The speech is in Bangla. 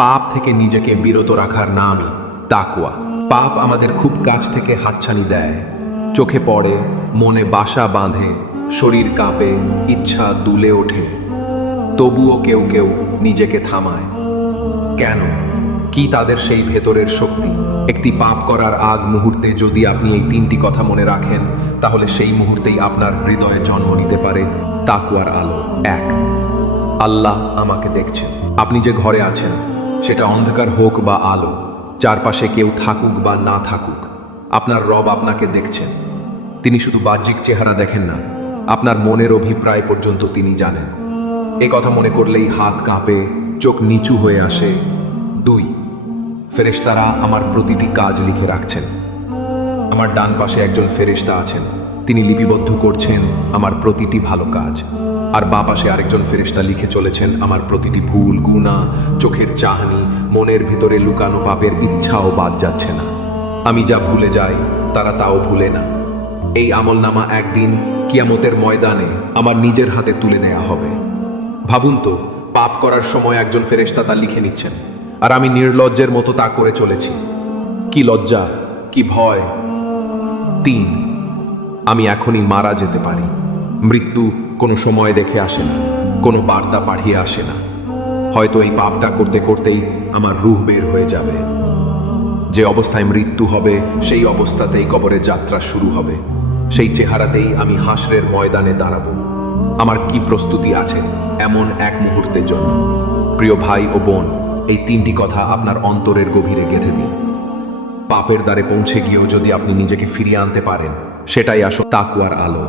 পাপ থেকে নিজেকে বিরত রাখার নামই তাকওয়া। পাপ আমাদের খুব কাছ থেকে হাতছানি দেয়, চোখে পড়ে, মনে বাসা বাঁধে, শরীর কাঁপে, ইচ্ছা দুলে ওঠে। তবুও কেউ কেউ নিজেকে থামায়। কেন? কি তাদের সেই ভেতরের শক্তি? একটি পাপ করার আগ মুহূর্তে যদি আপনি এই তিনটি কথা মনে রাখেন, তাহলে সেই মুহূর্তেই আপনার হৃদয়ে জন্ম নিতে পারে তাকওয়ার আলো। 1, আল্লাহ আমাকে দেখছেন। আপনি যে ঘরে আছেন, সেটা অন্ধকার হোক বা আলো, চারপাশে কেউ থাকুক বা না থাকুক, আপনার রব আপনাকে দেখছেন। তিনি শুধু বাহ্যিক চেহারা দেখেন না, আপনার মনের অভিপ্রায় পর্যন্ত তিনি জানেন। এ কথা মনে করলেই হাত কাঁপে, চোখ নিচু হয়ে আসে। 2, ফেরেশতারা আমার প্রতিটি কাজ লিখে রাখছেন। আমার ডান পাশে একজন ফেরেশতা আছেন, তিনি লিপিবদ্ধ করছেন আমার প্রতিটি ভালো কাজ। আর বাঁ পাশে আরেকজন ফেরেশতা লিখে চলেছেন আমার প্রতিটি ভুল, গুনাহ, চোখের চাহনি, মনের ভিতরে লুকানো পাপের ইচ্ছাও বাদ যাচ্ছে না। আমি যা ভুলে যাই, তারা তাও ভুলে না। এই আমলনামা একদিন কিয়ামতের ময়দানে আমার নিজের হাতে তুলে দেয়া হবে। ভাবুন তো, পাপ করার সময় একজন ফেরেশতা তা লিখে নিচ্ছেন, আর আমি নির্লজ্জের মতো তা করে চলেছি। কি লজ্জা, কি ভয়! 3, আমি এখনই মারা যেতে পারি। মৃত্যু কোনো সময় দেখে আসে না, কোনো বার্তা পাঠিয়ে আসে না। হয়তো এই পাপটা করতে করতেই আমার রূহ বের হয়ে যাবে। যে অবস্থায় মৃত্যু হবে, সেই অবস্থাতেই কবরের যাত্রা শুরু হবে। সেই চেহারাতেই আমি হাসরের ময়দানে দাঁড়াবো। আমার কি প্রস্তুতি আছে এমন এক মুহূর্তের জন্য? প্রিয় ভাই ও বোন, এই 3টি কথা আপনার অন্তরের গভীরে গেঁথে দিন। পাপের দ্বারে পৌঁছে গিয়েও যদি আপনি নিজেকে ফিরিয়ে আনতে পারেন, সেটাই আসলে তাকওয়ার আলো।